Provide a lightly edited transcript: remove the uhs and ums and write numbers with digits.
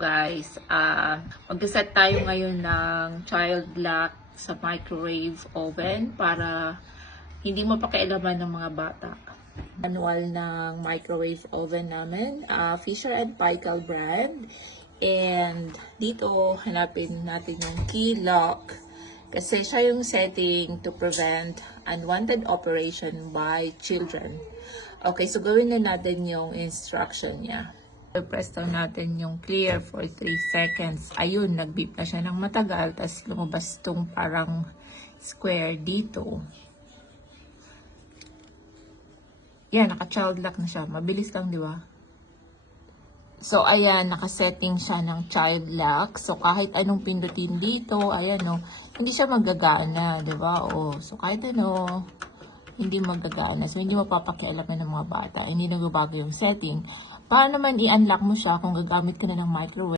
Guys, mag-set tayo ngayon ng child lock sa microwave oven para hindi mapakialaman ng mga bata. Manual ng microwave oven namin, Fisher & Paykel brand. And dito, hanapin natin yung key lock. Kasi siya yung setting to prevent unwanted operation by children. Okay, so gawin na natin yung instruction niya. I-press down natin yung clear for 3 seconds. Ayun, nag-beep na siya ng matagal. Tapos lumabas tong parang square dito. Yan, naka-child lock na siya. Mabilis lang, di ba? So, ayan, naka-setting siya ng child lock. So, kahit anong pindutin dito, ayan, no, hindi siya magagana, di ba? O, so, kahit ano, hindi magagana. So, hindi mapapakialaman ng mga bata. Hindi nagbabago yung setting. Para naman i-unlock mo siya kung gagamit ka na ng microwave.